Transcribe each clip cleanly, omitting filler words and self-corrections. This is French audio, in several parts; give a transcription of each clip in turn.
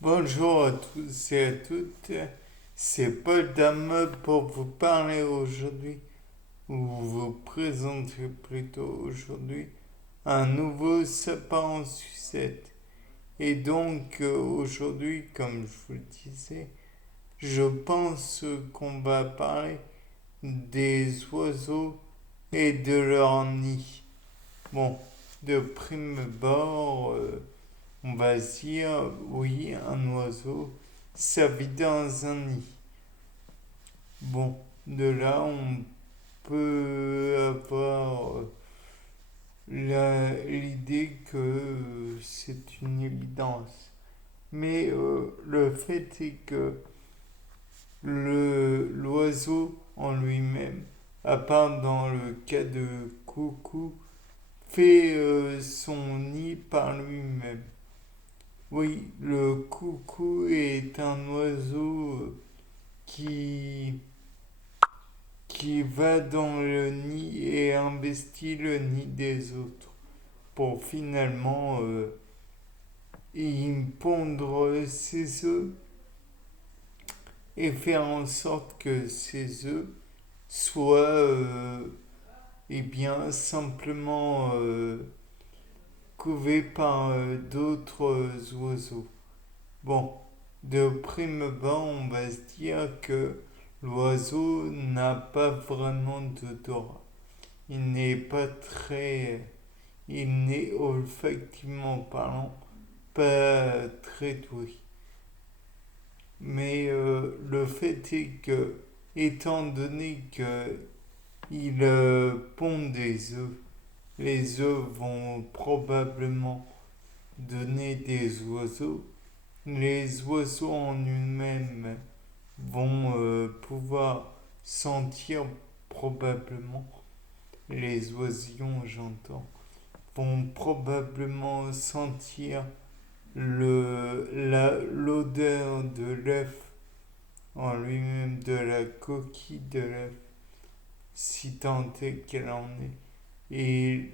Bonjour à tous et à toutes, c'est Paul Damme pour vous parler aujourd'hui, ou vous présenter plutôt aujourd'hui, un nouveau sapin en sucette. Et donc aujourd'hui, comme je vous le disais, je pense qu'on va parler des oiseaux et de leur nid. Bon, de prime abord, on va se dire, oui, un oiseau, ça vit dans un nid. Bon, de là, on peut avoir l'idée que c'est une évidence. Mais le fait est que l'oiseau en lui-même, à part dans le cas de coucou, fait son nid par lui-même. Oui, le coucou est un oiseau qui, qui va dans le nid et investit le nid des autres pour finalement y pondre ses œufs et faire en sorte que ces œufs soient eh bien simplement couvés par d'autres oiseaux. Bon, de prime abord, on va se dire que l'oiseau n'a pas vraiment d'odorat. Il n'est pas très... Il n'est olfactivement parlant pas très doué. Mais le fait est que, étant donné qu'il pond des œufs, les œufs vont probablement donner des oiseaux. Les oiseaux en eux-mêmes vont pouvoir sentir probablement, les oisillons j'entends, vont probablement sentir l'odeur de l'œuf en lui-même, de la coquille de l'œuf, si tant est qu'elle en est. Et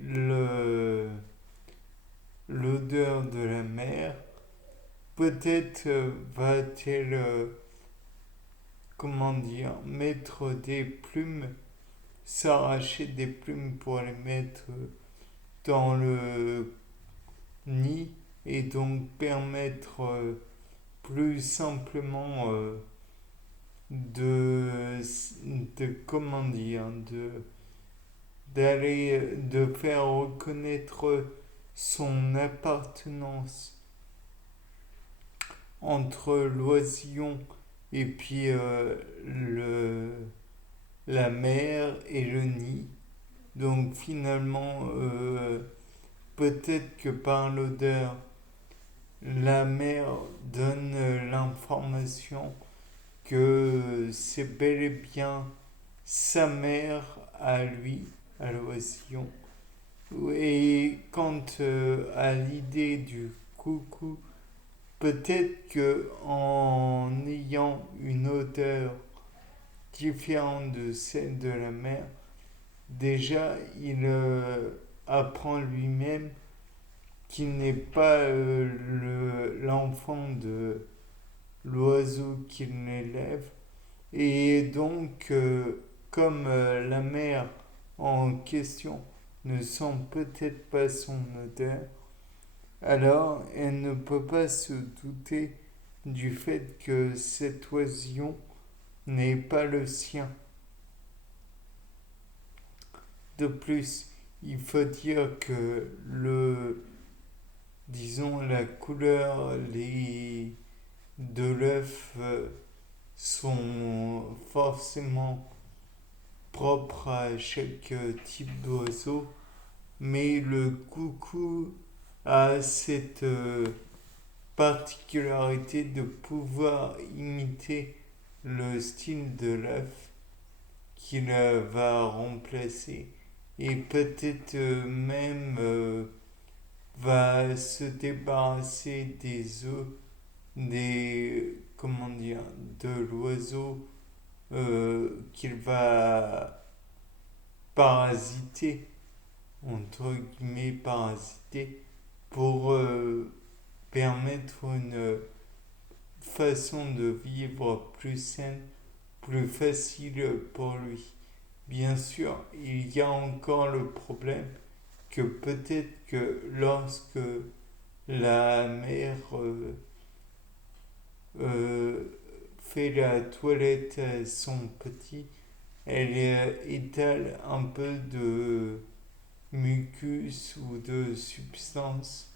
l'odeur de la mer, peut-être va-t-elle, comment dire, mettre des plumes, s'arracher des plumes pour les mettre dans le nid et donc permettre plus simplement de, comment dire, de faire reconnaître son appartenance entre l'oisillon et puis la mer et le nid. Donc finalement, peut-être que par l'odeur, la mer donne l'information que c'est bel et bien sa mère à lui, à l'oisillon. Et quant à l'idée du coucou, peut-être que en ayant une odeur différente de celle de la mère, déjà il apprend lui-même qu'il n'est pas l'enfant de l'oiseau qu'il l'élève. Et donc, comme la mère en question ne sent peut-être pas son odeur, alors elle ne peut pas se douter du fait que cet oisillon n'est pas le sien. De plus, il faut dire que disons, la couleur de l'œuf sont forcément propres à chaque type d'oiseau, mais le coucou a cette particularité de pouvoir imiter le style de l'œuf qu'il va remplacer et peut-être même va se débarrasser des œufs comment dire, de l'oiseau qu'il va parasiter, entre guillemets parasiter, pour permettre une façon de vivre plus saine, plus facile pour lui. Bien sûr, il y a encore le problème que peut-être que lorsque la mère euh, fait la toilette à son petit, elle étale un peu de mucus ou de substance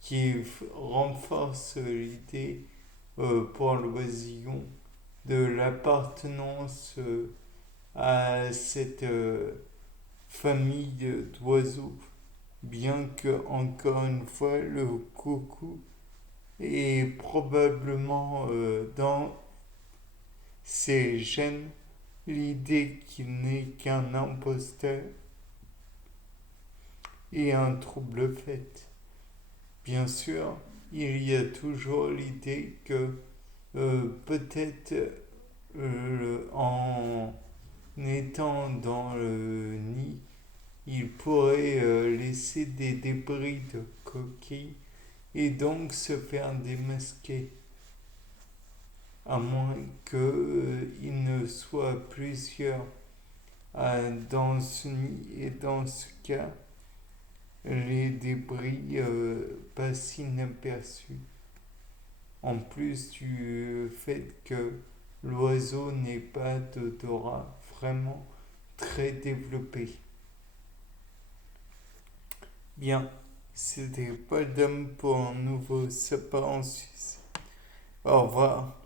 qui renforce l'idée pour l'oisillon de l'appartenance à cette famille d'oiseaux, bien que, encore une fois, le coucou est probablement dans ses gènes l'idée qu'il n'est qu'un imposteur et un trouble fait. Bien sûr, il y a toujours l'idée que peut-être en étant dans le nid, il pourrait laisser des débris de coquilles et donc se faire démasquer, à moins qu'il ne soit plusieurs dans ce nid, et dans ce cas, les débris passent inaperçus. En plus du fait que l'oiseau n'ait pas d'odorat vraiment très développé. Bien, c'était Paul Dame pour un nouveau sapin en Suisse. Au revoir.